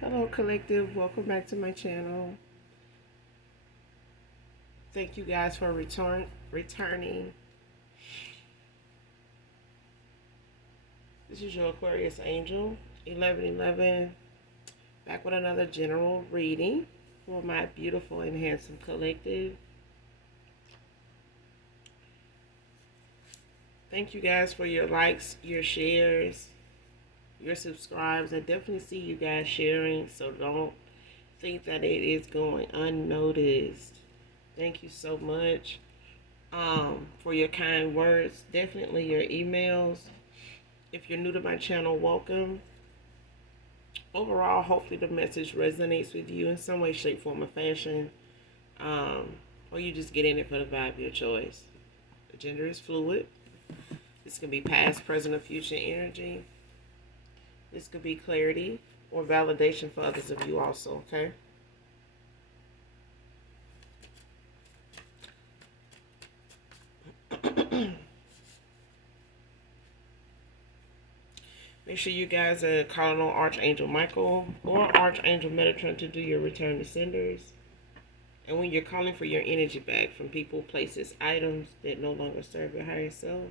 Hello, collective. Welcome back to my channel. Thank you guys for returning. This is your Aquarius Angel 1111, back with another general reading for my beautiful and handsome collective. Thank you guys for your likes, your shares, your subscribes. I definitely see you guys sharing, so don't think that it is going unnoticed. Thank you so much for your kind words. Definitely your emails. If you're new to my channel, welcome. Overall, hopefully the message resonates with you in some way, shape, form, or fashion. Um, or you just get in it for the vibe of your choice. The gender is fluid. This can be past, present, or future energy. This could be clarity or validation for others of you also, okay? Make sure you guys are calling on Archangel Michael or Archangel Metatron to do your return to senders. And when you're calling for your energy back from people, places, items that no longer serve your higher self,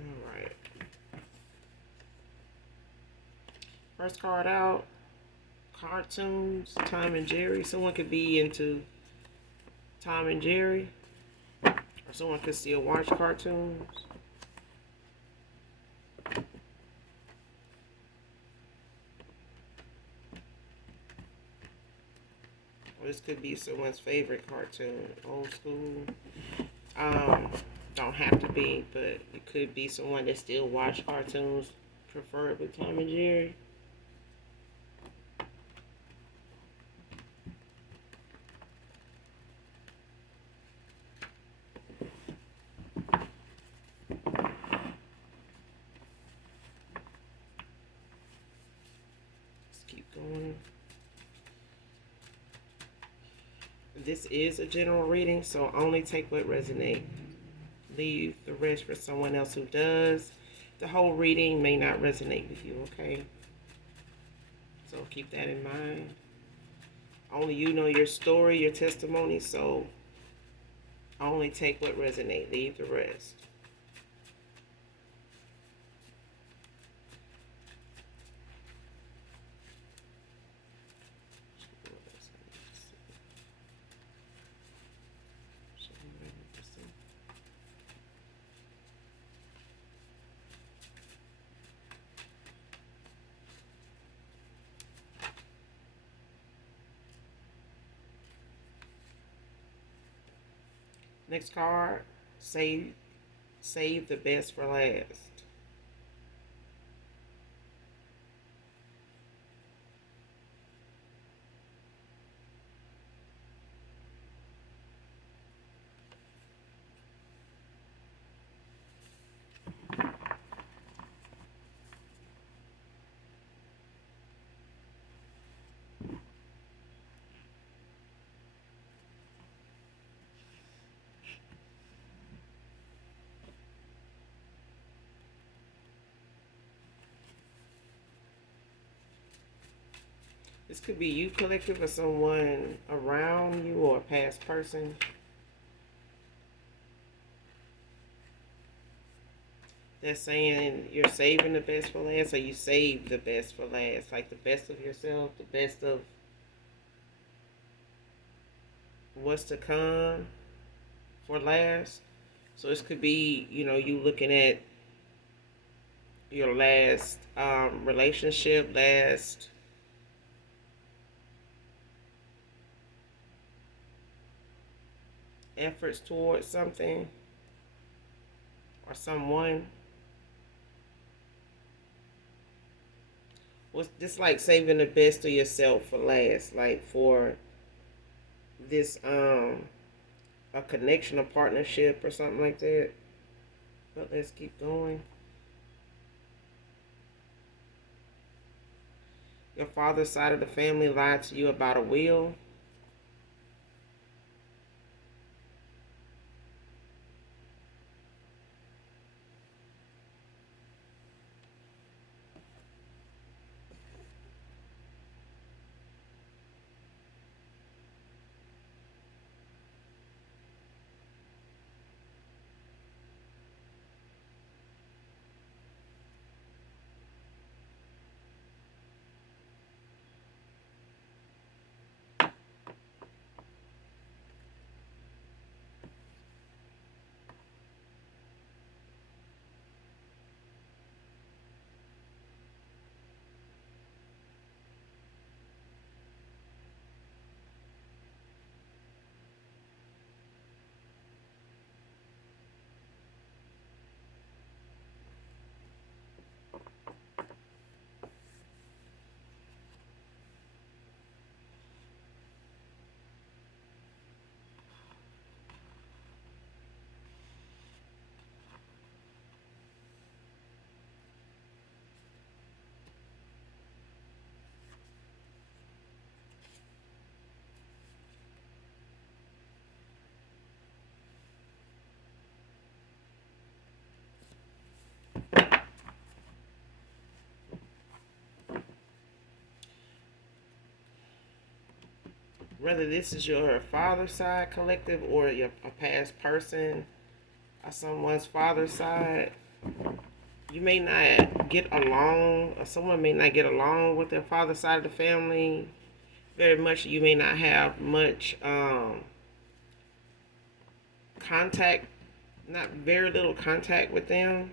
all right. First card out, cartoons, Tom and Jerry. Someone could be into Tom and Jerry, or someone could still watch cartoons. Or this could be someone's favorite cartoon, old school. Um, don't have to be, but it could be someone that still watch cartoons, preferably Tom and Jerry. Let's keep going. This is a general reading, so only take what resonates. Leave the rest for someone else who does. The whole reading may not resonate with you, okay? So keep that in mind. Only you know your story, your testimony, so only take what resonates. Leave the rest. Next card, save the best for last. This could be you, collective, or someone around you or a past person. They're saying you're saving the best for last, or you save the best for last. Like the best of yourself, the best of what's to come for last. So this could be, you looking at your last relationship, last efforts towards something or someone. Was just like saving the best of yourself for last, like for this a connection, a partnership, or something like that. But let's keep going. Your father's side of the family lied to you about a will. whether this is your father's side collective or a past person or someone's father's side, you may not get along, or someone may not get along with their father's side of the family very much. You may not have much contact, not very little contact with them,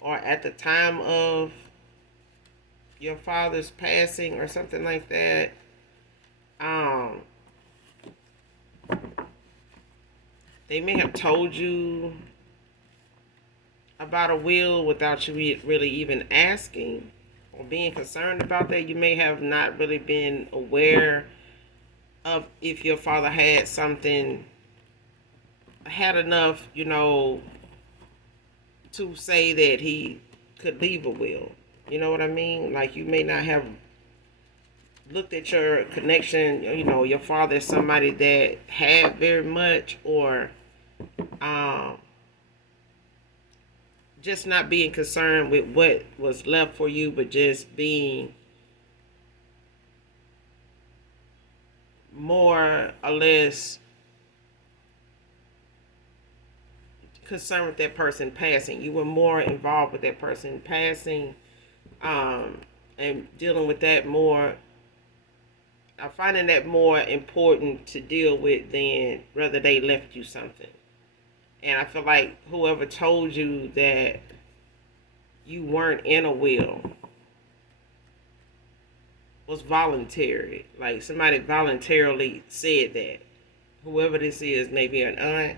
or at the time of your father's passing or something like that. Um, they may have told you about a will without you really even asking or being concerned about that. You may have not really been aware of if your father had something, had enough, to say that he could leave a will. You know what I mean? Like, you may not have looked at your connection, your father is somebody that had very much, or um, just not being concerned with what was left for you, but just being more or less concerned with that person passing. You were more involved with that person passing, and dealing with that more. I'm finding that more important to deal with than whether they left you something. And I feel like whoever told you that you weren't in a will was voluntary. Like, somebody voluntarily said that. Whoever this is, maybe an aunt,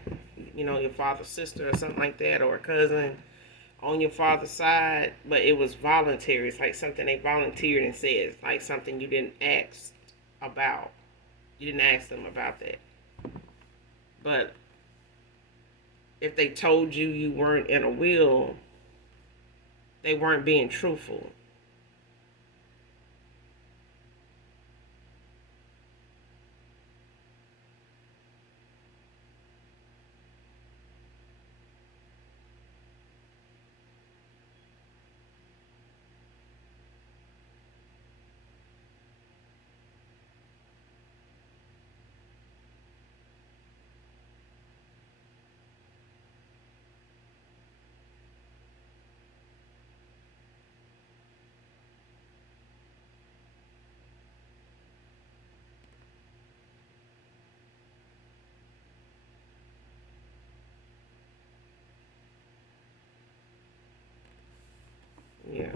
your father's sister or something like that, or a cousin on your father's side, but it was voluntary. It's like something they volunteered and said. It's like something you didn't ask about. You didn't ask them about that. But if they told you you weren't in a will, they weren't being truthful. Yeah.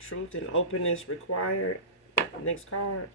Truth and openness required. Next card.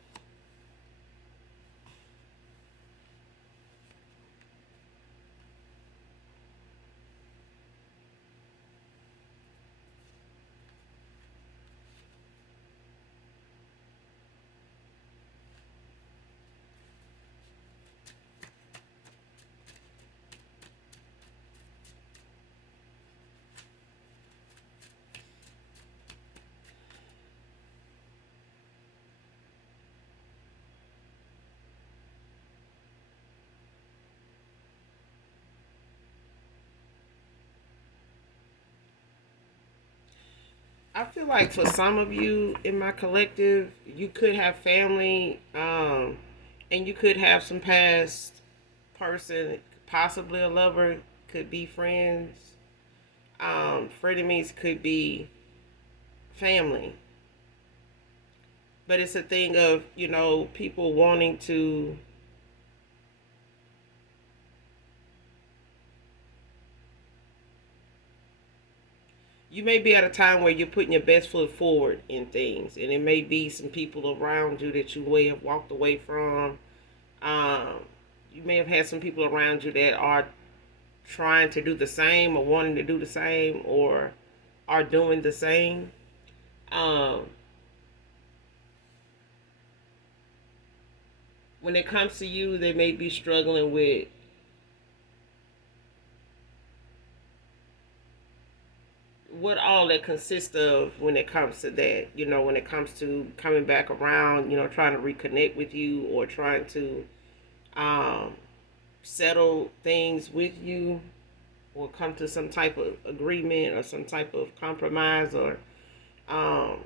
I feel like for some of you in my collective, you could have family, and you could have some past person, possibly a lover, could be friends. Frenemies could be family. But it's a thing of, people wanting to, you may be at a time where you're putting your best foot forward in things, and it may be some people around you that you may have walked away from. Um, you may have had some people around you that are trying to do the same or wanting to do the same or are doing the same. Um, when it comes to you, they may be struggling with what all that consists of when it comes to that. When it comes to coming back around, trying to reconnect with you or trying to um, settle things with you or come to some type of agreement or some type of compromise or um,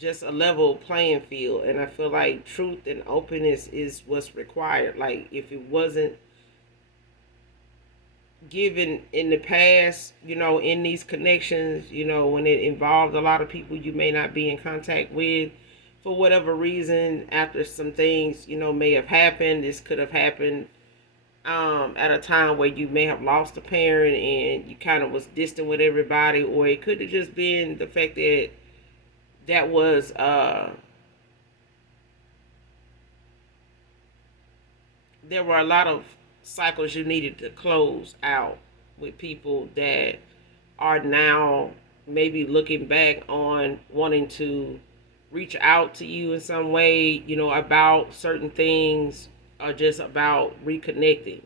just a level playing field. And I feel like truth and openness is what's required. Like if it wasn't given in the past, in these connections, when it involved a lot of people you may not be in contact with for whatever reason, after some things, may have happened. This could have happened at a time where you may have lost a parent and you kind of was distant with everybody, or it could have just been the fact that that was there were a lot of cycles you needed to close out with people that are now maybe looking back on wanting to reach out to you in some way, about certain things or just about reconnecting,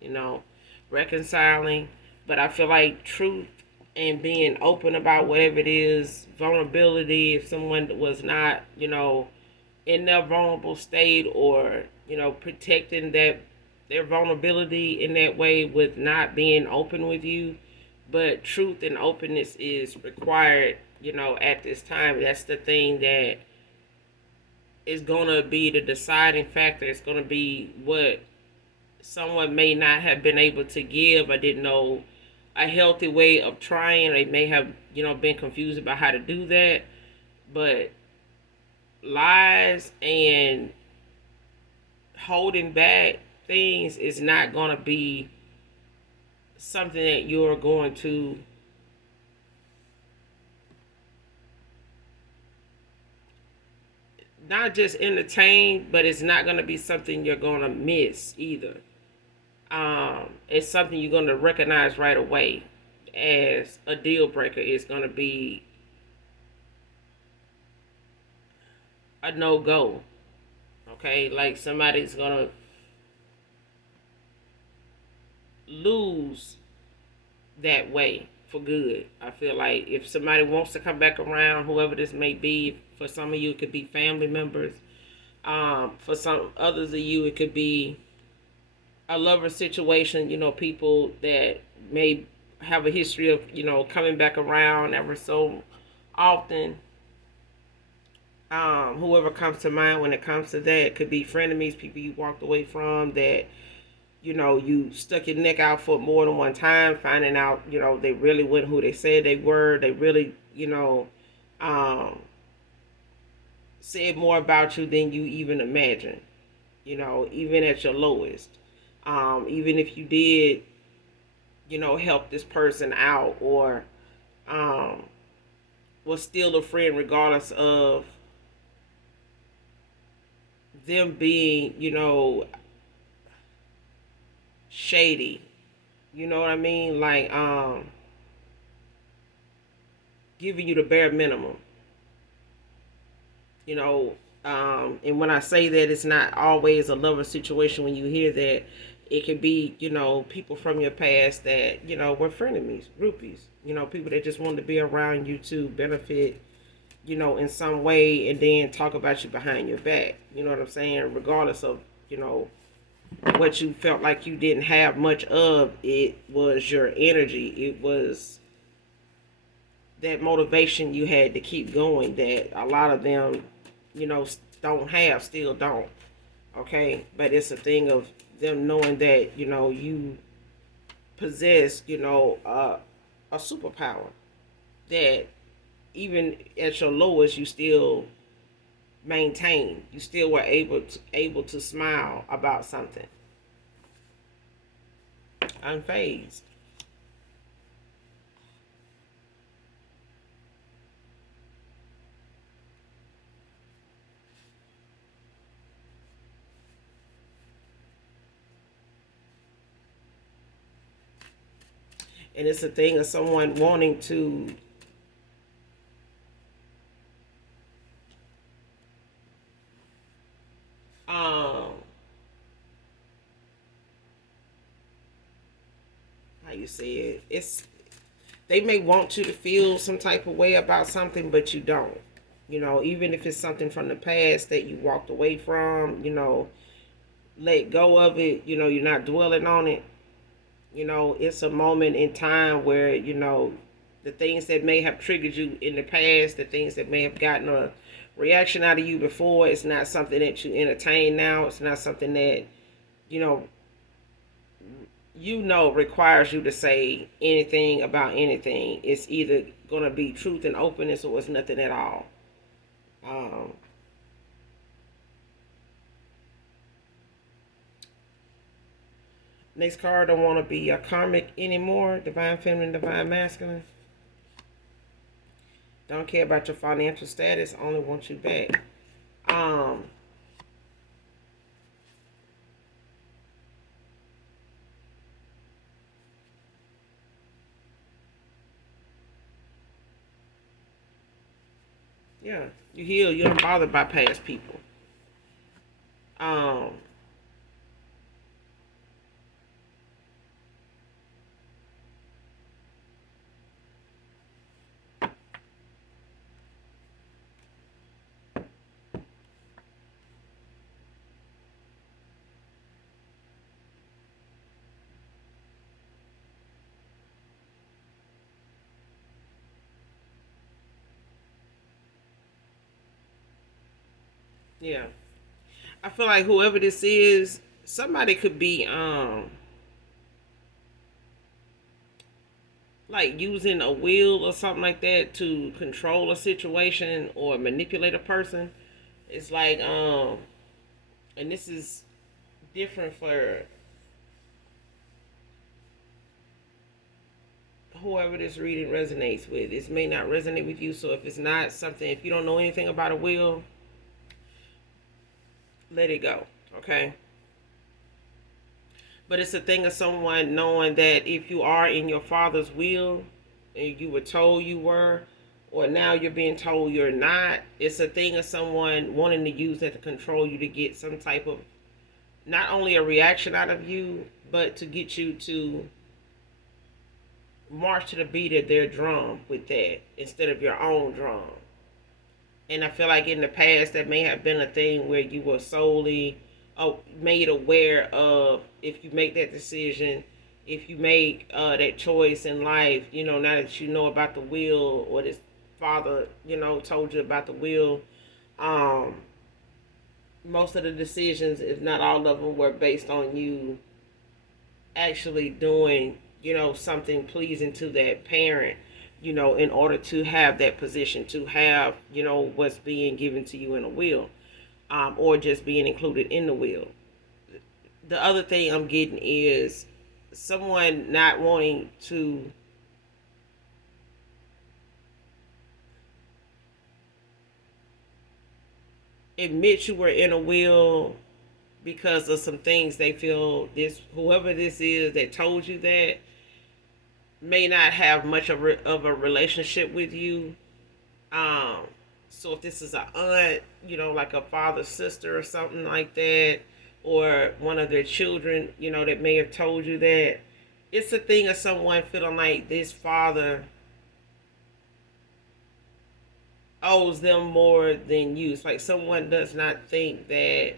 you know, reconciling. But I feel like truth and being open about whatever it is, vulnerability, if someone was not, in their vulnerable state or, protecting that their vulnerability in that way with not being open with you. But truth and openness is required, at this time. That's the thing that is going to be the deciding factor. It's going to be what someone may not have been able to give or didn't know a healthy way of trying. They may have, been confused about how to do that. But lies and holding back things is not going to be something that you're going to not just entertain, but it's not going to be something you're going to miss either. It's something you're going to recognize right away as a deal breaker. It's going to be a no-go. Okay, like somebody's going to lose that way for good. I feel like if somebody wants to come back around, whoever this may be, for some of you it could be family members. For some others of you it could be a lover situation. People that may have a history of coming back around ever so often. Whoever comes to mind when it comes to that could be frenemies, people you walked away from that you stuck your neck out for more than one time, finding out, they really weren't who they said they were. They really, um, said more about you than you even imagined, even at your lowest. Even if you did, help this person out or was still a friend regardless of them being, shady. You know what I mean? Like giving you the bare minimum. And when I say that, it's not always a lover situation. When you hear that, it could be, people from your past that, were frenemies, groupies, people that just wanted to be around you to benefit, in some way and then talk about you behind your back. You know what I'm saying? Regardless of, what you felt like you didn't have much of, it was your energy. It was that motivation you had to keep going that a lot of them, don't have, still don't. Okay? But it's a thing of them knowing that, you possess, a superpower that even at your lowest you still maintain. You still were able to smile about something. Unfazed. And it's a thing of someone wanting to um how you say it, it's they may want you to feel some type of way about something, but you don't. Even if it's something from the past that you walked away from, let go of it. You're not dwelling on it. It's a moment in time where, the things that may have triggered you in the past, the things that may have gotten a reaction out of you before, it's not something that you entertain now. It's not something that, you know, requires you to say anything about anything. It's either going to be truth and openness or it's nothing at all. Um, Next card, don't want to be a karmic anymore. Divine feminine, divine masculine. Don't care about your financial status. Only want you back. Um, yeah, you heal. You don't bother by past people. Um, yeah, I feel like whoever this is, somebody could be like using a will or something like that to control a situation or manipulate a person. It's like and this is different for whoever this reading resonates with. It may not resonate with you, so if it's not something, if you don't know anything about a will, let it go, okay? But it's a thing of someone knowing that if you are in your father's will and you were told you were, or now you're being told you're not, it's a thing of someone wanting to use that to control you to get some type of, not only a reaction out of you, but to get you to march to the beat of their drum with that instead of your own drum. And I feel like in the past that may have been a thing where you were solely made aware of, if you make that decision, if you make that choice in life, now that you know about the will, or this father, told you about the will, um, most of the decisions, if not all of them, were based on you actually doing, something pleasing to that parent, in order to have that position, to have, what's being given to you in a will, or just being included in the will. The other thing I'm getting is someone not wanting to admit you were in a will because of some things they feel this, whoever this is that told you that, may not have much of a relationship with you. Um, so if this is a aunt, like a father, sister, or something like that, or one of their children, that may have told you that, it's a thing of someone feeling like this father owes them more than you. It's like someone does not think that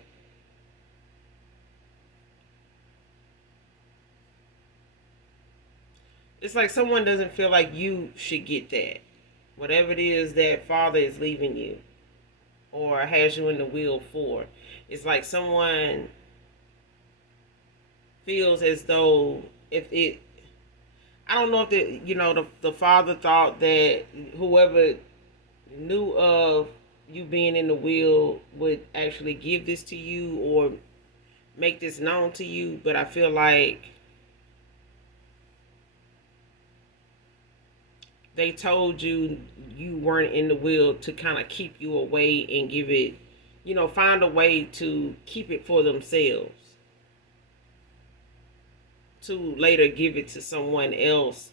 it's like someone doesn't feel like you should get that. Whatever it is that father is leaving you or has you in the will for. It's like someone feels as though if it, I don't know if the father thought that whoever knew of you being in the will would actually give this to you or make this known to you, but I feel like they told you you weren't in the will to kind of keep you away and give it, find a way to keep it for themselves, to later give it to someone else.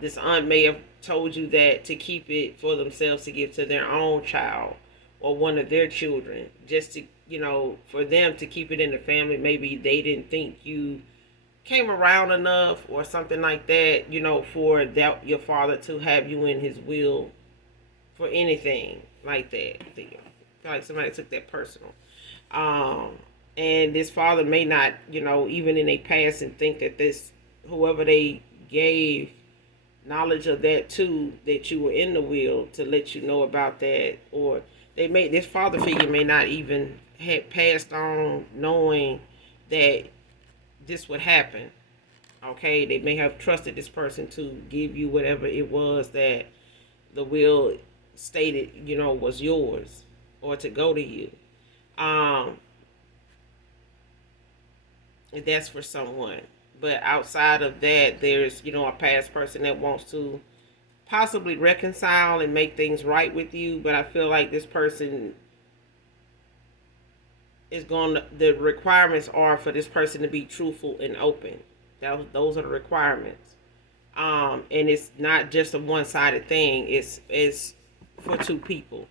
This aunt may have told you that to keep it for themselves to give to their own child or one of their children, just to, for them to keep it in the family. Maybe they didn't think you came around enough or something like that, for that your father to have you in his will for anything like that. I feel like somebody took that personal. Um, and this father may not, even in a past, and think that this whoever they gave knowledge of that too, that you were in the will to let you know about that, or this father figure may not even had passed on knowing that this would happen. Okay, they may have trusted this person to give you whatever it was that the will stated, was yours, or to go to you. Um, and that's for someone. But outside of that, there's, a past person that wants to possibly reconcile and make things right with you. But I feel like this person is going to, the requirements are for this person to be truthful and open. Those are the requirements. And it's not just a one-sided thing. It's for two people.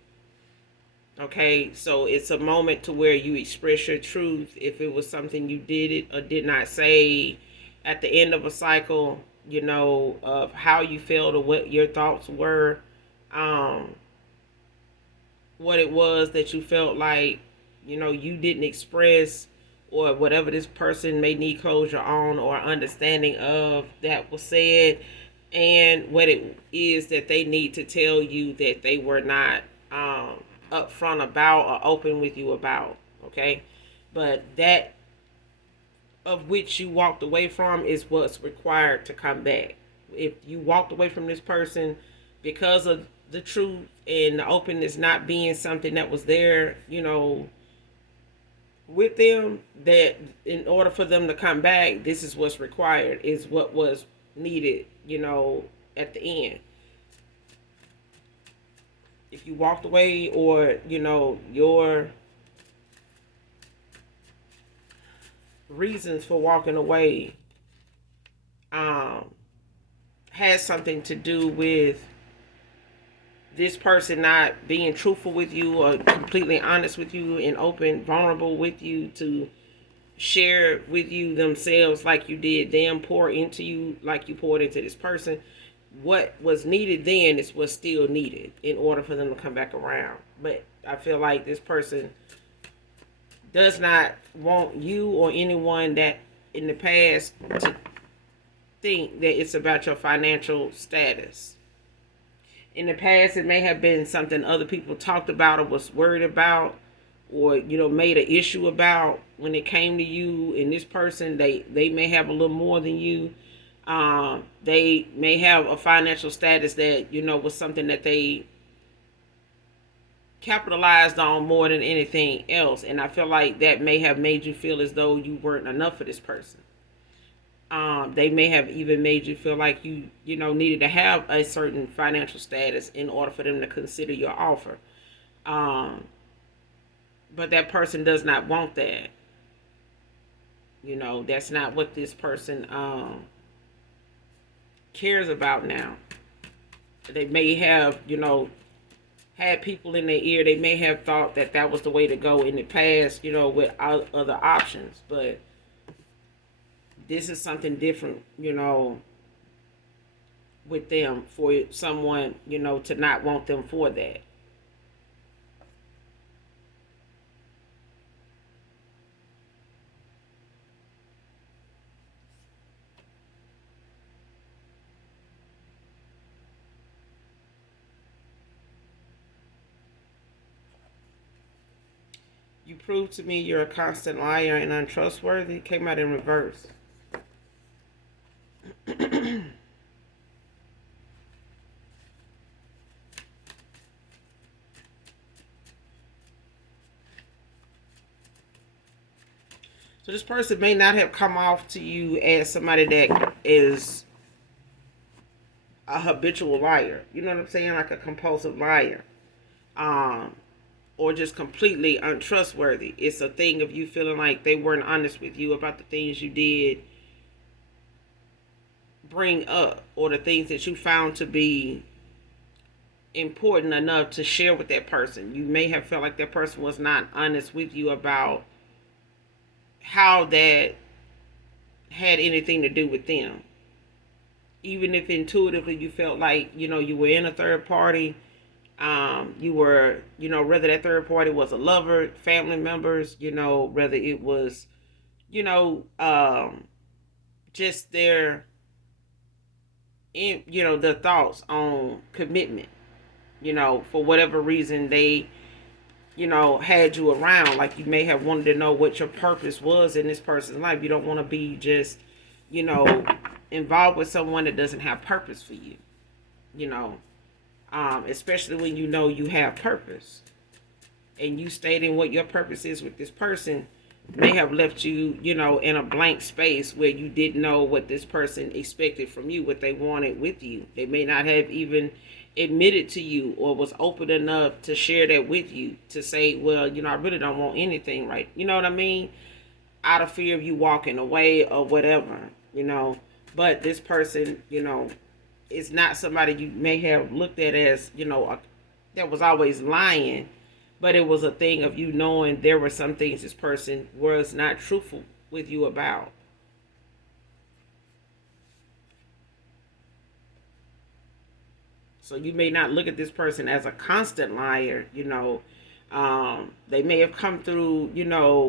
Okay, so it's a moment to where you express your truth. If it was something you did it or did not say at the end of a cycle, of how you felt or what your thoughts were, what it was that you felt like, you didn't express, or whatever this person may need closure on or understanding of that was said, and what it is that they need to tell you that they were not upfront about or open with you about. Okay, but that of which you walked away from is what's required to come back. If you walked away from this person because of the truth and the openness not being something that was there, with them, that in order for them to come back, this is what's required, is what was needed, at the end. If you walked away, or your reasons for walking away has something to do with this person not being truthful with you or completely honest with you and open, vulnerable with you to share with you themselves like you did them, pour into you like you poured into this person. What was needed then is what's still needed in order for them to come back around. But I feel like this person does not want you or anyone that in the past to think that it's about your financial status. In the past, it may have been something other people talked about or was worried about, or made an issue about when it came to you and this person. They may have a little more than you. They may have a financial status that was something that they capitalized on more than anything else, and I feel like that may have made you feel as though you weren't enough for this person. They may have even made you feel like you needed to have a certain financial status in order for them to consider your offer. But that person does not want that. That's not what this person cares about now. They may have, had people in their ear. They may have thought that that was the way to go in the past, with other options. But this is something different, with them, for someone, to not want them for that. You prove to me you're a constant liar and untrustworthy. Came out in reverse. So this person may not have come off to you as somebody that is a habitual liar. You know what I'm saying? Like a compulsive liar. or just completely untrustworthy. It's a thing of you feeling like they weren't honest with you about the things you did bring up, or the things that you found to be important enough to share with that person. You may have felt like that person was not honest with you about how that had anything to do with them. Even if intuitively you felt like, you were in a third party, you were, whether that third party was a lover, family members, whether it was, you know, um, just their thoughts on commitment, for whatever reason they, had you around. Like, you may have wanted to know what your purpose was in this person's life. You don't want to be just, you know, involved with someone that doesn't have purpose for you, you know, especially when you have purpose, and you stating what your purpose is with this person may have left you, in a blank space where you didn't know what this person expected from you, what they wanted with you. They may not have even admitted to you or was open enough to share that with you, to say, well, I really don't want anything, right? You know what I mean? Out of fear of you walking away or whatever, But this person, is not somebody you may have looked at as, that was always lying. But it was a thing of you knowing there were some things this person was not truthful with you about. So you may not look at this person as a constant liar, They may have come through,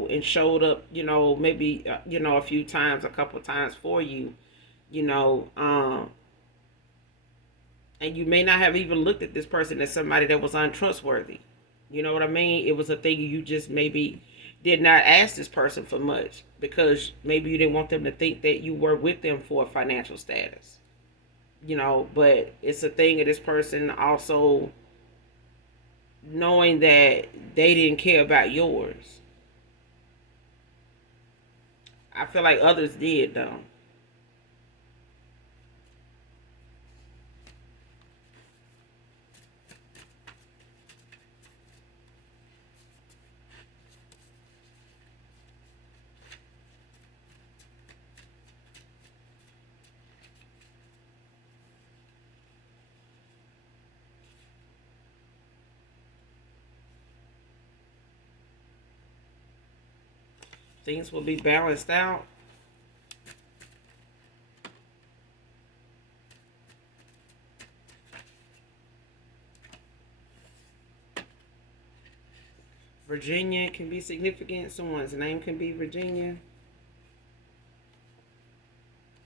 and showed up, maybe, a few times, a couple of times for you, you know, um, and you may not have even looked at this person as somebody that was untrustworthy. You know what I mean? It was a thing you just maybe did not ask this person for much because maybe you didn't want them to think that you were with them for a financial status. But it's a thing of this person also knowing that they didn't care about yours. I feel like others did, though. Things will be balanced out. Virginia can be significant. Someone's name can be Virginia.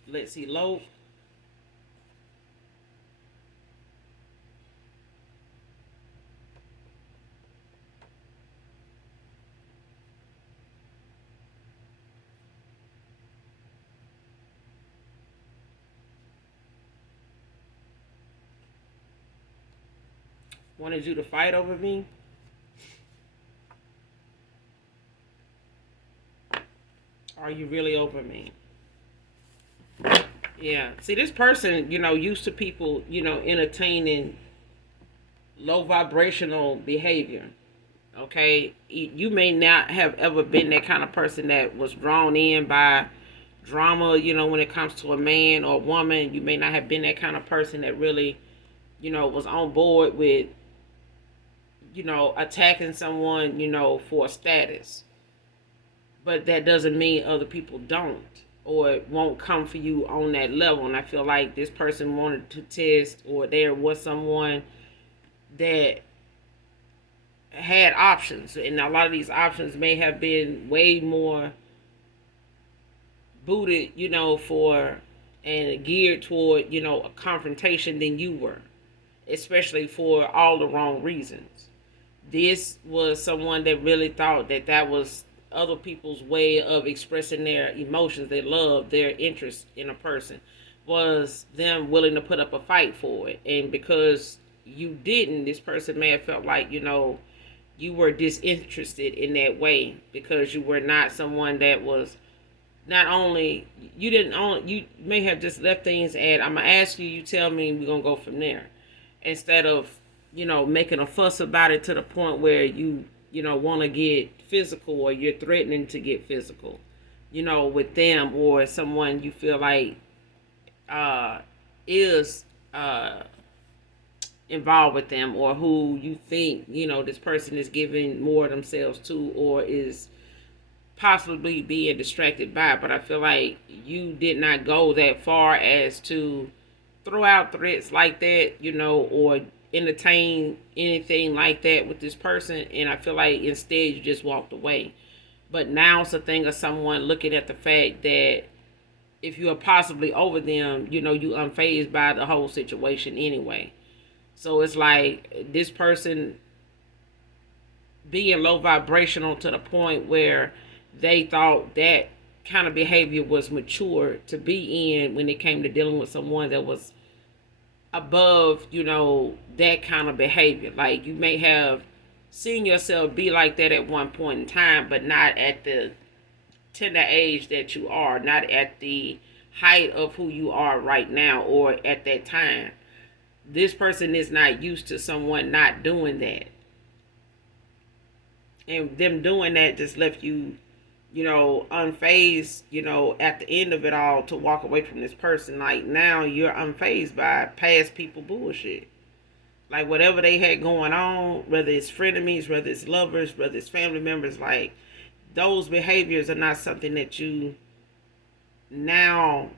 Let's elope. Wanted you to fight over me. Are you really over me? Yeah. See, this person, used to people, entertaining low vibrational behavior. Okay. You may not have ever been that kind of person that was drawn in by drama, when it comes to a man or a woman. You may not have been that kind of person that really, was on board with, attacking someone, for status. But that doesn't mean other people don't or won't come for you on that level. And I feel like this person wanted to test, or there was someone that had options. And a lot of these options may have been way more booted, for and geared toward, a confrontation than you were, especially for all the wrong reasons. This was someone that really thought that that was other people's way of expressing their emotions, their love, their interest in a person, was them willing to put up a fight for it. And because you didn't, this person may have felt like, you were disinterested in that way, because you were not someone that was, not only, you didn't only, you may have just left things at, I'm going to ask you, you tell me, we're going to go from there. Instead of making a fuss about it to the point where want to get physical, or you're threatening to get physical, with them, or someone you feel like is involved with them, or who you think, this person is giving more of themselves to, or is possibly being distracted by. But I feel like you did not go that far as to throw out threats like that, or entertain anything like that with this person. And I feel like instead you just walked away. But now it's a thing of someone looking at the fact that if you are possibly over them, you unfazed by the whole situation anyway. So it's like this person being low vibrational to the point where they thought that kind of behavior was mature to be in when it came to dealing with someone that was above, that kind of behavior. Like, you may have seen yourself be like that at one point in time, but not at the tender age that you are, not at the height of who you are right now or at that time. This person is not used to someone not doing that. And them doing that just left you, unfazed, at the end of it all, to walk away from this person. Like, now you're unfazed by past people bullshit. Like, whatever they had going on, whether it's frenemies, whether it's lovers, whether it's family members, like, those behaviors are not something that you now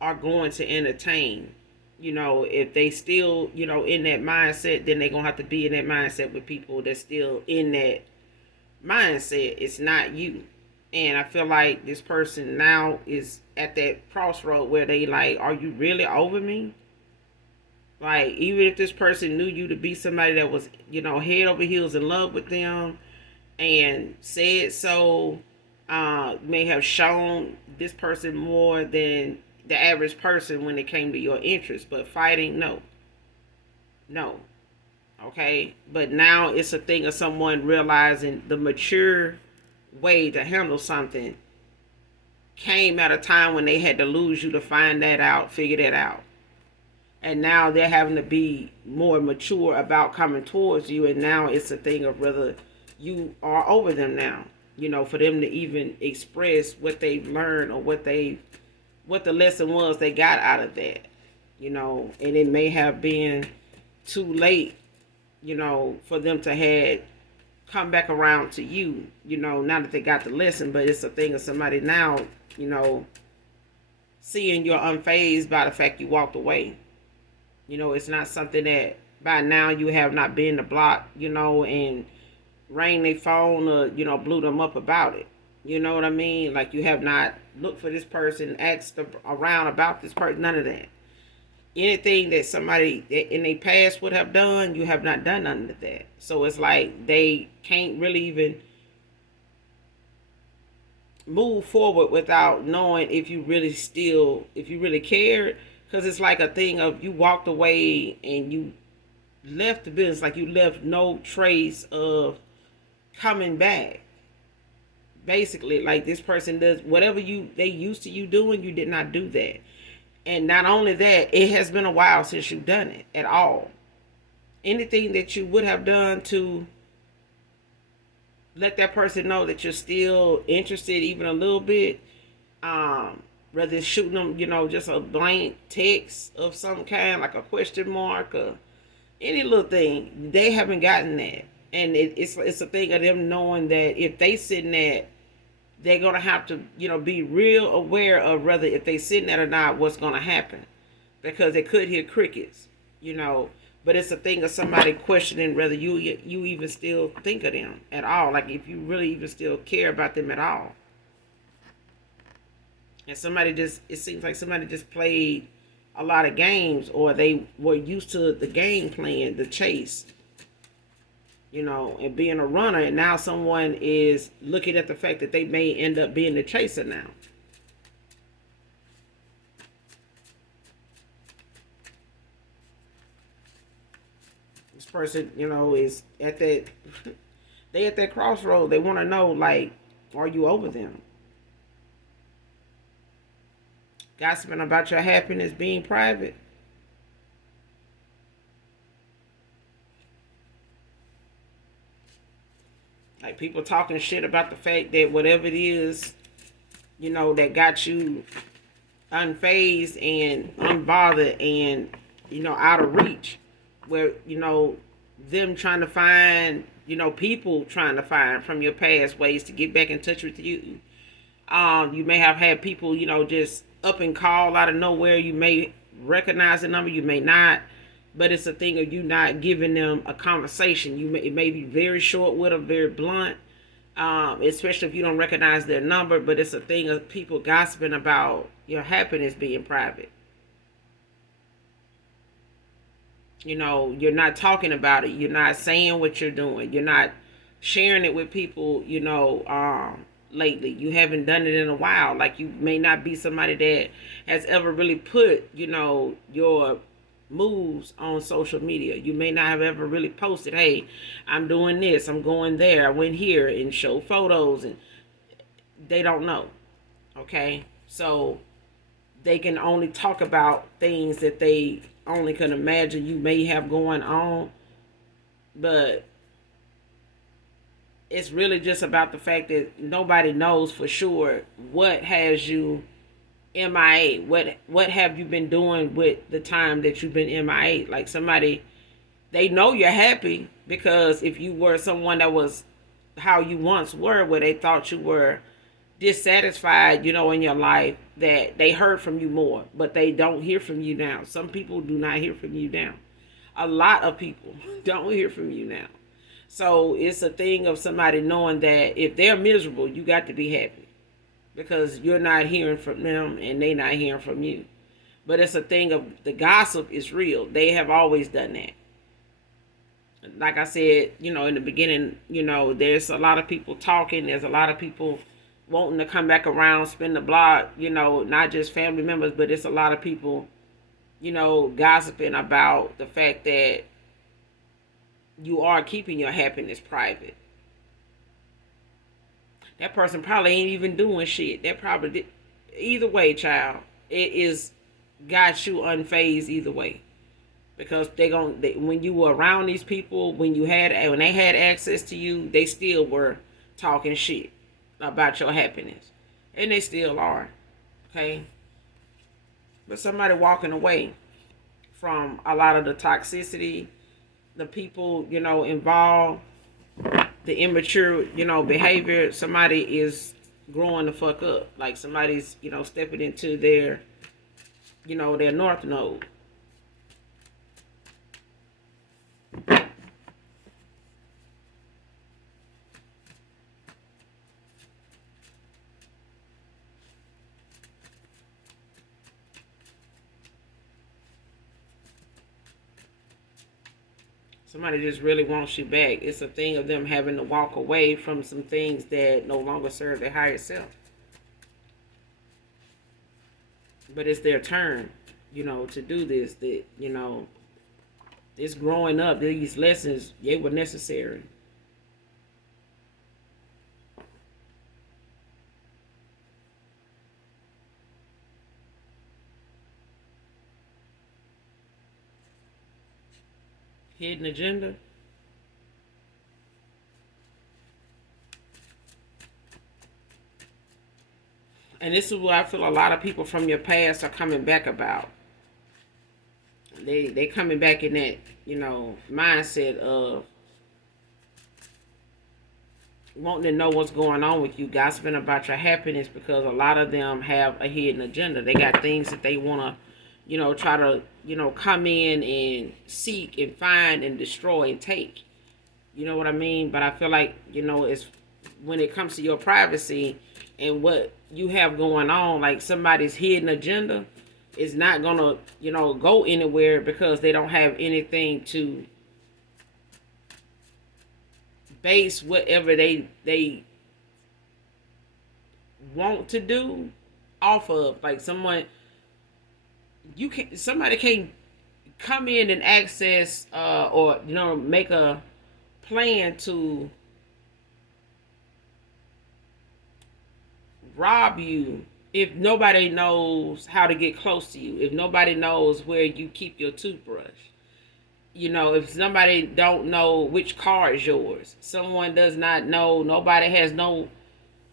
are going to entertain. If they still, in that mindset, then they're going to have to be in that mindset with people that's still in that mindset. It's not you. And I feel like this person now is at that crossroad where they like, are you really over me? Like, even if this person knew you to be somebody that was, head over heels in love with them, and said so, may have shown this person more than the average person when it came to your interests. But fighting, no. Okay, but now it's a thing of someone realizing the mature way to handle something came at a time when they had to lose you to find that out, figure that out. And now they're having to be more mature about coming towards you. And now it's a thing of whether you are over them now, for them to even express what they've learned, or what the lesson was they got out of that, and it may have been too late, for them to have come back around to you, now that they got the lesson. But it's a thing of somebody now, seeing you're unfazed by the fact you walked away. It's not something that by now you have not been to block, and rang their phone, or, blew them up about it. You know what I mean? Like, you have not looked for this person, asked around about this person, none of that. Anything that somebody in their past would have done, you have not done none of that. So it's like they can't really even move forward without knowing if you really cared. Because it's like a thing of, you walked away and you left the business, like you left no trace of coming back. Basically, like, this person does whatever they used to you doing, you did not do that. And not only that, it has been a while since you've done it at all. Anything that you would have done to let that person know that you're still interested, even a little bit, whether it's shooting them, just a blank text of some kind, like a question mark, or any little thing, they haven't gotten that. And it's a thing of them knowing that if they sitting at, they're going to have to, be real aware of whether if they sitting at or not, what's going to happen. Because they could hear crickets, But it's a thing of somebody questioning whether you even still think of them at all. Like, if you really even still care about them at all. And it seems like somebody just played a lot of games, or they were used to the game plan, the chase, and being a runner. And now someone is looking at the fact that they may end up being the chaser now. This person, is at that, they at that crossroad. They want to know, like, are you over them? Gossiping about your happiness being private. Like people talking shit about the fact that whatever it is, that got you unfazed and unbothered and, out of reach. Where, them trying to find, people trying to find from your past ways to get back in touch with you. You may have had people, just up and call out of nowhere. You may recognize the number, you may not. But it's a thing of you not giving them a conversation. It may be very short with them, very blunt, especially if you don't recognize their number. But it's a thing of people gossiping about your happiness being private. You're not talking about it. You're not saying what you're doing. You're not sharing it with people, lately. You haven't done it in a while. Like you may not be somebody that has ever really put, your moves on social media. You may not have ever really posted, hey, I'm doing this, I'm going there, I went here, and show photos, and they don't know. Okay? So they can only talk about things that they only can imagine you may have going on. But it's really just about the fact that nobody knows for sure what has you MIA. What have you been doing with the time that you've been MIA? Like somebody, they know you're happy because if you were someone that was how you once were, where they thought you were dissatisfied, in your life, that they heard from you more, but they don't hear from you now. Some people do not hear from you now. A lot of people don't hear from you now. So it's a thing of somebody knowing that if they're miserable, you got to be happy because you're not hearing from them and they not hearing from you. But it's a thing of the gossip is real. They have always done that. Like I said, in the beginning, there's a lot of people talking. There's a lot of people wanting to come back around, spin the block, not just family members, but it's a lot of people, gossiping about the fact that you are keeping your happiness private. That person probably ain't even doing shit. That probably did. Either way, child, it is got you unfazed either way. Because when you were around these people, when they had access to you, they still were talking shit about your happiness. And they still are. Okay? But somebody walking away from a lot of the toxicity, the people, involved, the immature, behavior, somebody is growing the fuck up. Like somebody's, stepping into their north node. Somebody just really wants you back. It's a thing of them having to walk away from some things that no longer serve their higher self. But it's their turn, to do this. That, this growing up, these lessons, they were necessary. Hidden agenda. And this is what I feel a lot of people from your past are coming back about. They coming back in that, mindset of wanting to know what's going on with you, gossiping about your happiness, because a lot of them have a hidden agenda. They got things that they want to, try to, come in and seek and find and destroy and take. You know what I mean? But I feel like, it's when it comes to your privacy and what you have going on, like somebody's hidden agenda is not gonna, go anywhere because they don't have anything to base whatever they want to do off of. Like somebody can't come in and access or make a plan to rob you if nobody knows how to get close to you, if nobody knows where you keep your toothbrush, If somebody don't know which car is yours, someone does not know, nobody has no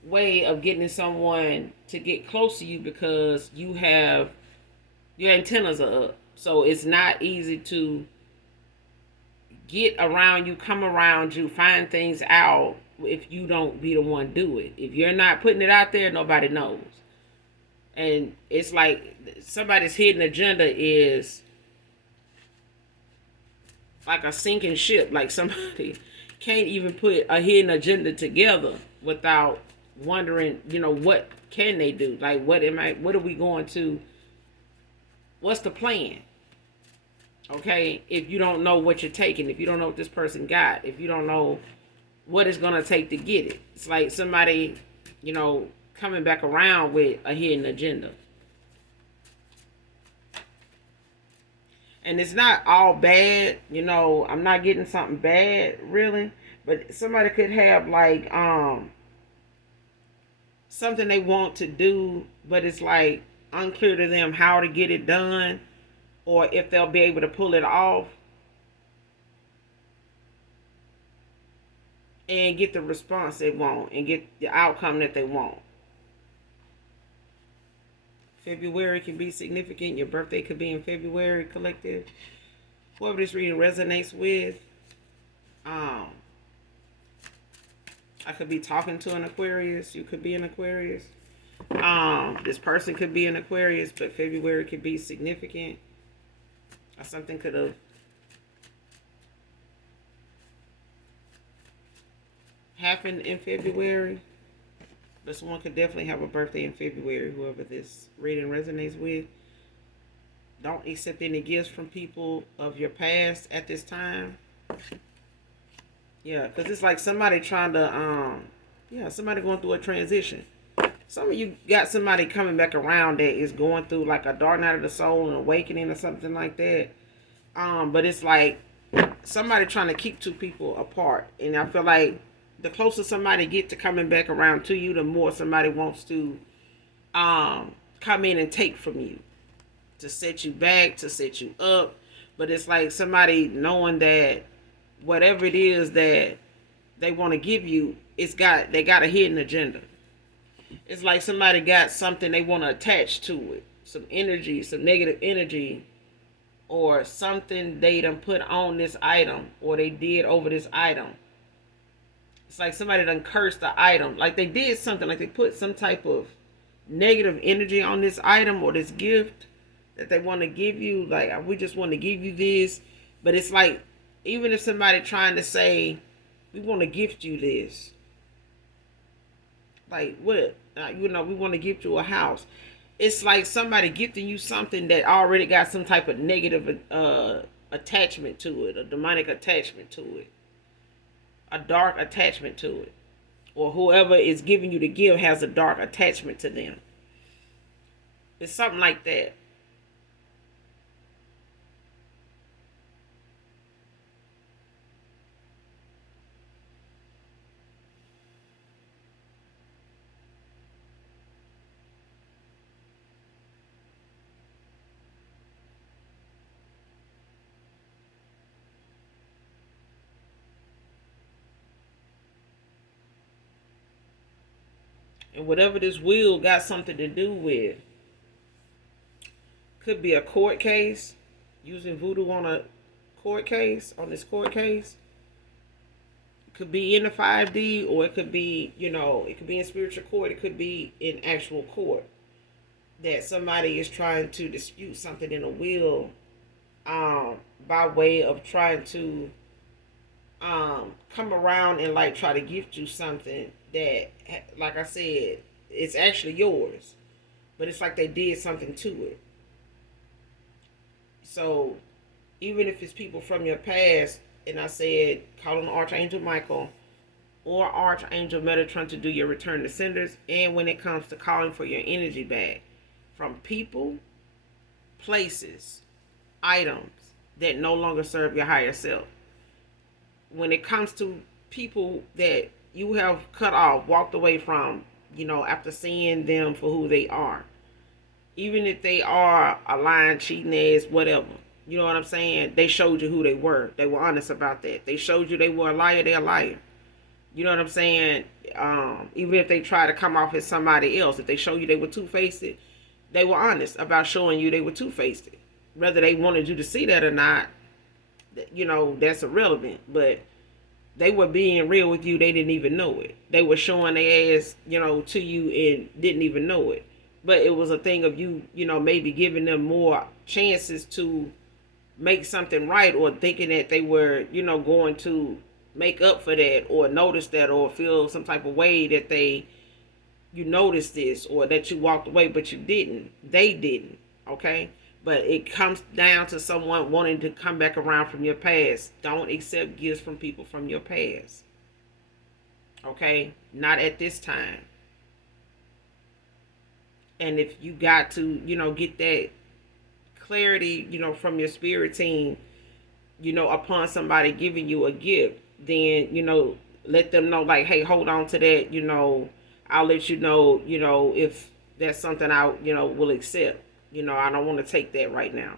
way of getting someone to get close to you because you have your antennas are up. So it's not easy to get around you, come around you, find things out if you don't be the one do it. If you're not putting it out there, nobody knows. And it's like somebody's hidden agenda is like a sinking ship. Like somebody can't even put a hidden agenda together without wondering, what can they do? Like what are we going to, what's the plan? Okay, if you don't know what you're taking, if you don't know what this person got, if you don't know what it's gonna take to get it, it's like somebody, coming back around with a hidden agenda. And it's not all bad, I'm not getting something bad really, but somebody could have like something they want to do, but it's like unclear to them how to get it done or if they'll be able to pull it off and get the response they want and get the outcome that they want. February can be significant. Your birthday could be in February, collective. Whoever this reading resonates with, I could be talking to an Aquarius. You could be an Aquarius. This person could be an Aquarius, but February could be significant. Or something could have happened in February. But someone could definitely have a birthday in February, whoever this reading resonates with. Don't accept any gifts from people of your past at this time. Yeah, because it's like somebody trying to, somebody going through a transition. Some of you got somebody coming back around that is going through like a dark night of the soul, an awakening or something like that. But it's like somebody trying to keep two people apart. And I feel like the closer somebody get to coming back around to you, the more somebody wants to come in and take from you, to set you back, to set you up. But it's like somebody knowing that whatever it is that they want to give you, they got a hidden agenda. It's like somebody got something they want to attach to it, some energy, some negative energy, or something they done put on this item, or they did over this item. It's like somebody done cursed the item. Like they did something, like they put some type of negative energy on this item or this gift that they want to give you. Like, we just want to give you this. But it's like, even if somebody trying to say, we want to gift you this. Like, what? We want to gift you a house. It's like somebody gifting you something that already got some type of negative attachment to it, a demonic attachment to it, a dark attachment to it, or whoever is giving you the gift has a dark attachment to them. It's something like that. And whatever this will got something to do with. Could be a court case, using voodoo on a court case, on this court case. It could be in the 5D, or it could be, it could be in spiritual court. It could be in actual court. That somebody is trying to dispute something in a will, by way of trying to come around and like try to gift you something that, like I said, it's actually yours, but it's like they did something to it. So even if it's people from your past, and I said call on Archangel Michael or Archangel Metatron to do your return to senders, and when it comes to calling for your energy back from people, places, items that no longer serve your higher self. When it comes to people that you have cut off, walked away from, after seeing them for who they are, even if they are a lying, cheating ass, whatever, You know what I'm saying? They showed you who they were. They were honest about that. They showed you they were a liar, they're a liar. You know what I'm saying? Even if they try to come off as somebody else, if they show you they were two-faced, they were honest about showing you they were two-faced. Whether they wanted you to see that or not, that's irrelevant. But they were being real with you. They didn't even know it. They were showing their ass, to you and didn't even know it. But it was a thing of you, maybe giving them more chances to make something right, or thinking that they were, going to make up for that, or notice that, or feel some type of way that you noticed this, or that you walked away, but you didn't. They didn't. Okay? But it comes down to someone wanting to come back around from your past. Don't accept gifts from people from your past. Okay? Not at this time. And if you got to, get that clarity, from your spirit team, upon somebody giving you a gift, then, let them know, like, hey, hold on to that, I'll let you know, if that's something I, will accept. I don't want to take that right now.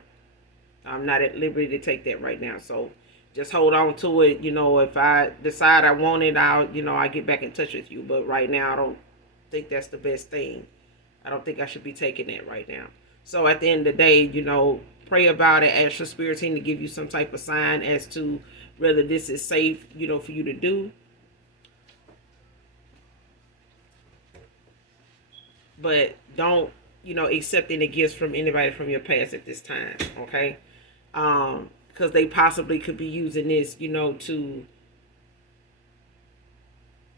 I'm not at liberty to take that right now. So just hold on to it. If I decide I want it, I'll get back in touch with you. But right now, I don't think that's the best thing. I don't think I should be taking that right now. So at the end of the day, pray about it. Ask your spirit team to give you some type of sign as to whether this is safe, for you to do. But don't, accept any gifts from anybody from your past at this time, okay? Because they possibly could be using this, to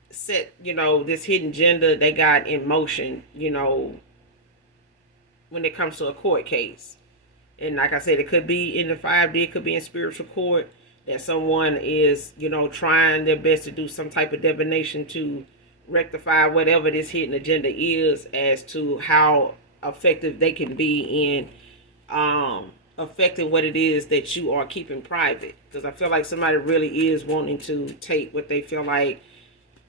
set, this hidden agenda they got in motion, when it comes to a court case. And like I said, it could be in the 5D, it could be in spiritual court, that someone is, trying their best to do some type of divination to rectify whatever this hidden agenda is, as to how effective they can be in affecting what it is that you are keeping private. Because I feel like somebody really is wanting to take what they feel like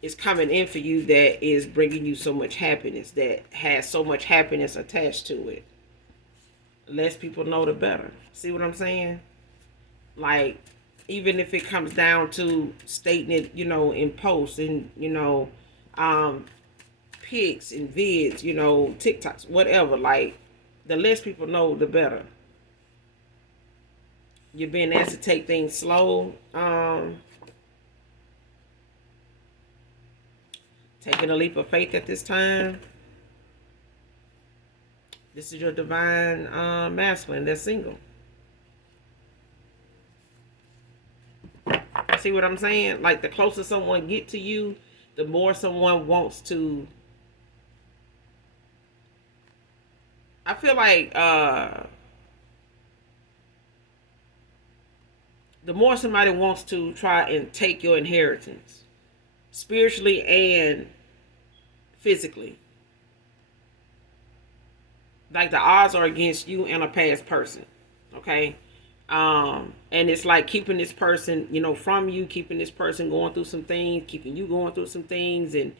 is coming in for you, that is bringing you so much happiness, that has so much happiness attached to it. Less people know, the better. See what I'm saying? Like, even if it comes down to stating it, in posts and, pics and vids, TikToks, whatever. Like, the less people know, the better. You're being asked to take things slow. Taking a leap of faith at this time. This is your divine masculine that's single. See what I'm saying? Like, the closer someone get to you, the more someone wants to. I feel like the more somebody wants to try and take your inheritance, spiritually and physically. Like, the odds are against you and a past person. Okay? And it's like keeping this person, from you, keeping this person going through some things, keeping you going through some things, and,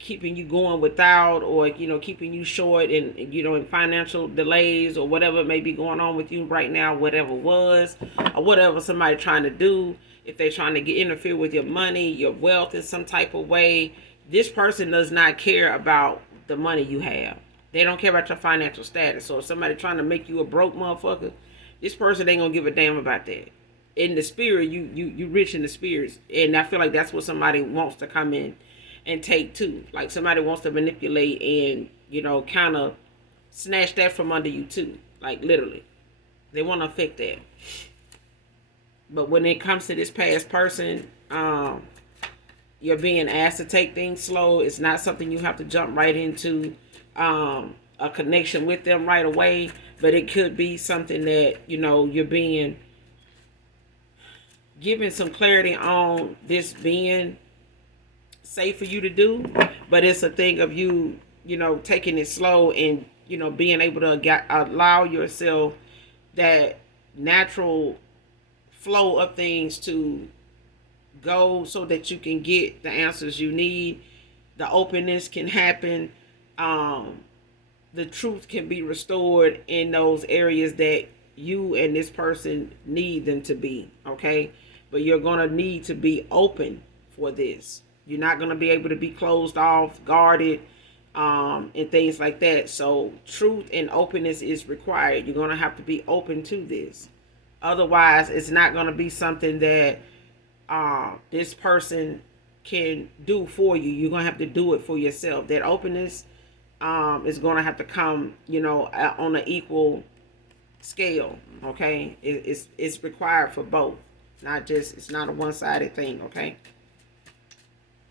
keeping you going without, or, keeping you short and, in financial delays, or whatever may be going on with you right now, whatever was, or whatever somebody trying to do. If they're trying to interfere with your money, your wealth in some type of way, this person does not care about the money you have. They don't care about your financial status. So if somebody trying to make you a broke motherfucker, this person ain't gonna give a damn about that. In the spirit, you rich in the spirits, and I feel like that's what somebody wants to come in and take too. Like, somebody wants to manipulate and, kind of snatch that from under you too. Like, literally, they want to affect that. But when it comes to this past person, you're being asked to take things slow. It's not something you have to jump right into a connection with them right away, but it could be something that, you're being given some clarity on this being safe for you to do. But it's a thing of you, taking it slow and, being able to allow yourself that natural flow of things to go, so that you can get the answers you need. The openness can happen. The truth can be restored in those areas that you and this person need them to be, okay? But you're going to need to be open for this. You're not going to be able to be closed off, guarded, and things like that. So truth and openness is required. You're going to have to be open to this. Otherwise, it's not going to be something that this person can do for you. You're going to have to do it for yourself. That openness is going to have to come, on an equal scale. Okay, it's required for both. It's not a one-sided thing. Okay.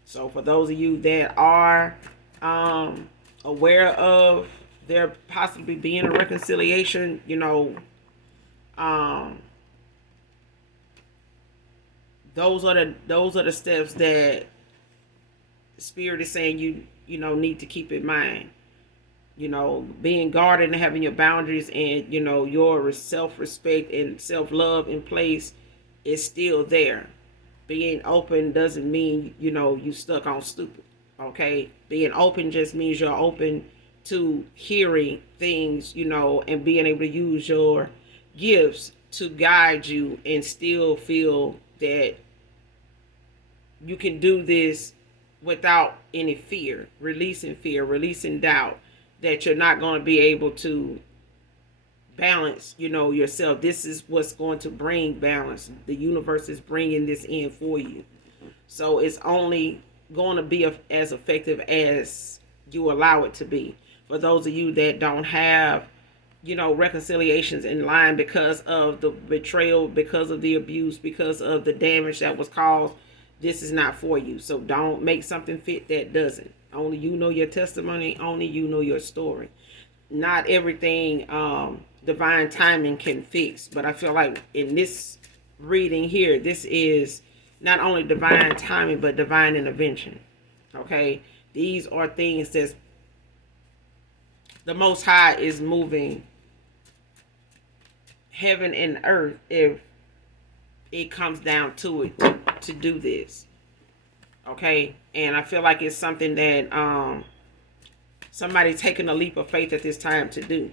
So for those of you that are aware of there possibly being a reconciliation, um, those are the steps that Spirit is saying need to keep in mind. Being guarded and having your boundaries and your self-respect and self-love in place is still there. Being open doesn't mean you stuck on stupid. Okay, being open just means you're open to hearing things, and being able to use your gifts to guide you and still feel that you can do this without any fear, releasing doubt that you're not going to be able to balance, yourself. This is what's going to bring balance. The universe is bringing this in for you. So it's only going to be as effective as you allow it to be. For those of you that don't have, reconciliations in line because of the betrayal, because of the abuse, because of the damage that was caused, this is not for you. So don't make something fit that doesn't. Only you know your testimony. Only you know your story. Not everything divine timing can fix. But I feel like in this reading here, this is not only divine timing, but divine intervention. Okay? These are things that the Most High is moving heaven and earth if it comes down to it to do this. Okay? And I feel like it's something that somebody's taking a leap of faith at this time to do.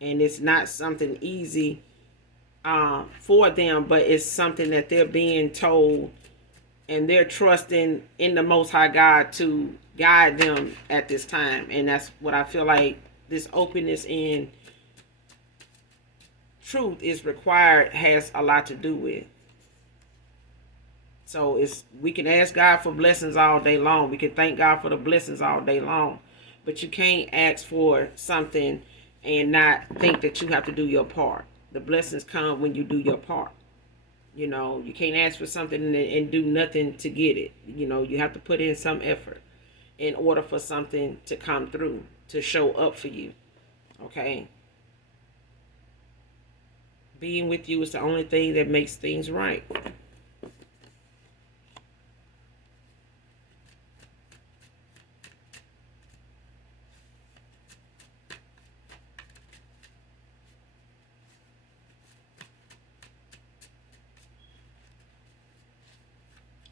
And it's not something easy for them, but it's something that they're being told, and they're trusting in the Most High God to guide them at this time. And that's what I feel like this openness and truth is required, has a lot to do with. So we can ask God for blessings all day long. We can thank God for the blessings all day long. But you can't ask for something and not think that you have to do your part. The blessings come when you do your part. You can't ask for something and do nothing to get it. You have to put in some effort in order for something to come through, to show up for you. Okay? Being with you is the only thing that makes things right.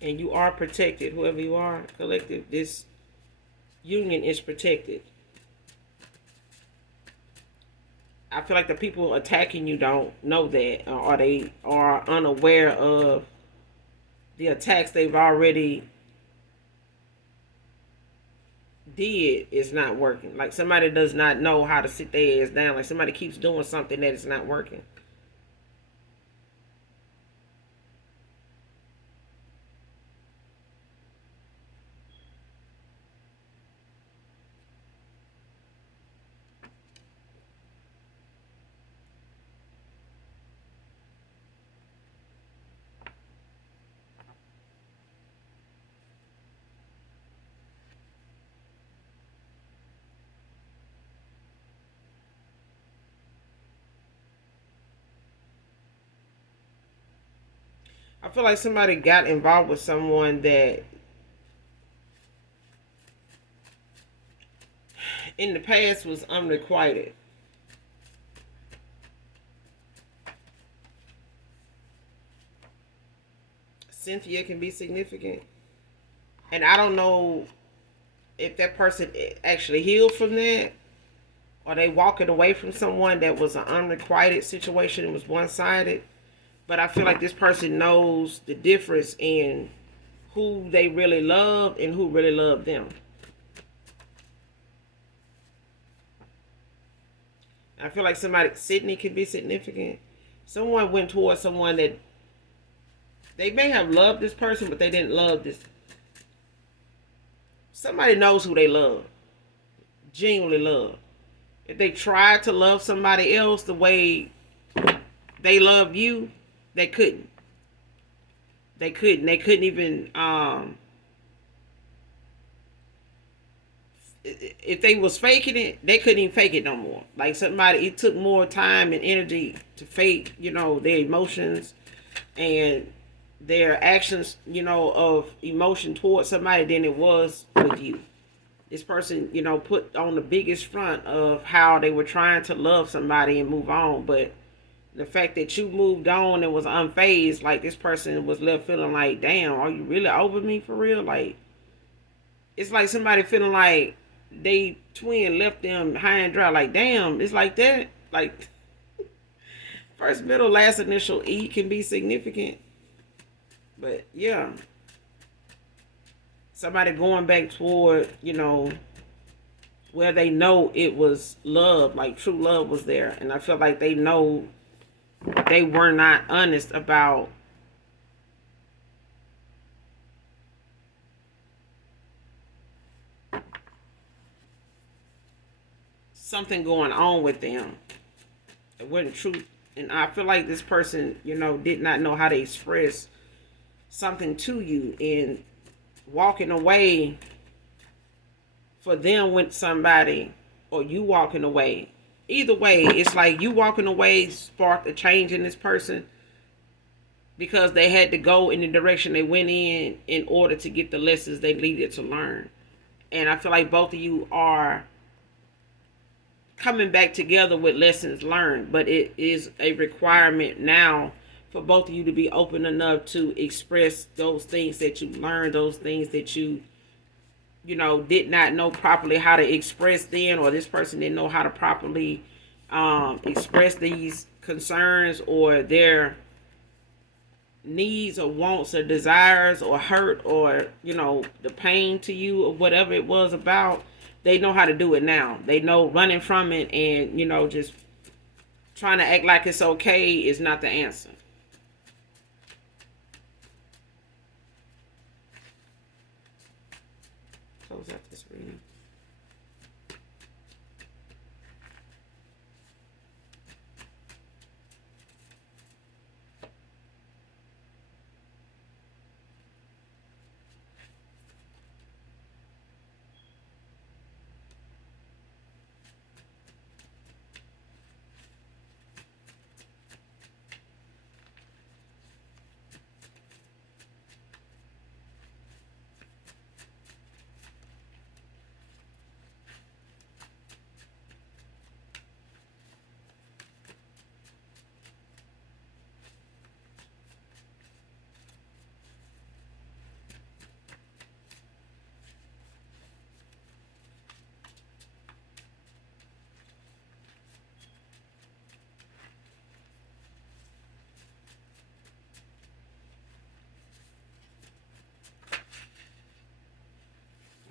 And you are protected. Whoever you are, collective, this union is protected. I feel like the people attacking you don't know that, or they are unaware of the attacks they've already did is not working. Like somebody does not know how to sit their ass down. Like somebody keeps doing something that is not working. I feel like somebody got involved with someone that in the past was unrequited. Cynthia can be significant. And I don't know if that person actually healed from that, or they walking away from someone that was an unrequited situation. It was one-sided. But I feel like this person knows the difference in who they really love and who really loved them. I feel like Sydney could be significant. Someone went towards someone that they may have loved this person, but they didn't love this. Somebody knows who they love, genuinely love. If they tried to love somebody else the way they love you, they couldn't. They couldn't. They couldn't even. If they was faking it, they couldn't even fake it no more. Like somebody, it took more time and energy to fake, their emotions and their actions, of emotion towards somebody than it was with you. This person, put on the biggest front of how they were trying to love somebody and move on, but the fact that you moved on and was unfazed, like this person was left feeling like, damn, are you really over me for real? Like, it's like somebody feeling like they twin left them high and dry. Like, damn, it's like that. Like, first, middle, last initial E can be significant. But yeah, somebody going back toward, where they know it was love, like true love was there. And I feel like they know they were not honest about something going on with them. It wasn't true. And I feel like this person, did not know how to express something to you, and walking away for them with somebody, or you walking away. Either way, it's like you walking away sparked a change in this person because they had to go in the direction they went in order to get the lessons they needed to learn. And I feel like both of you are coming back together with lessons learned, but it is a requirement now for both of you to be open enough to express those things that you learned, those things that you did not know properly how to express then, or this person didn't know how to properly express these concerns or their needs or wants or desires or hurt or, the pain to you or whatever it was about. They know how to do it now. They know running from it and, just trying to act like it's okay is not the answer. Close out this reading.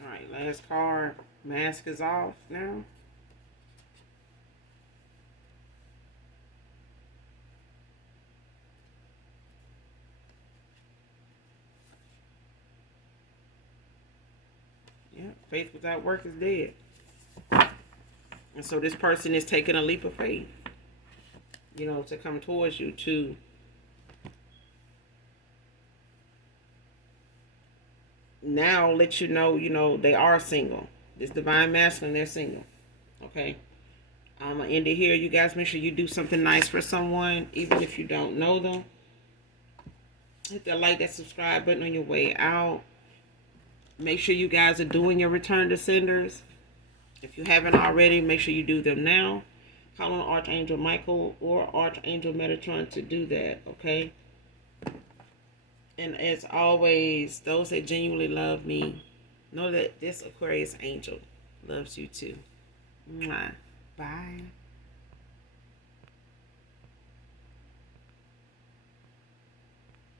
All right, last card. Mask is off now. Yeah, faith without work is dead. And so this person is taking a leap of faith, to come towards you, to now let you know, they are single. This divine masculine, they're single. Okay. I'm going to end it here. You guys make sure you do something nice for someone, even if you don't know them. Hit that like, that subscribe button on your way out. Make sure you guys are doing your return to senders. If you haven't already, make sure you do them now. Call on Archangel Michael or Archangel Metatron to do that, okay? And as always, those that genuinely love me, know that this Aquarius angel loves you too. Mwah. Bye.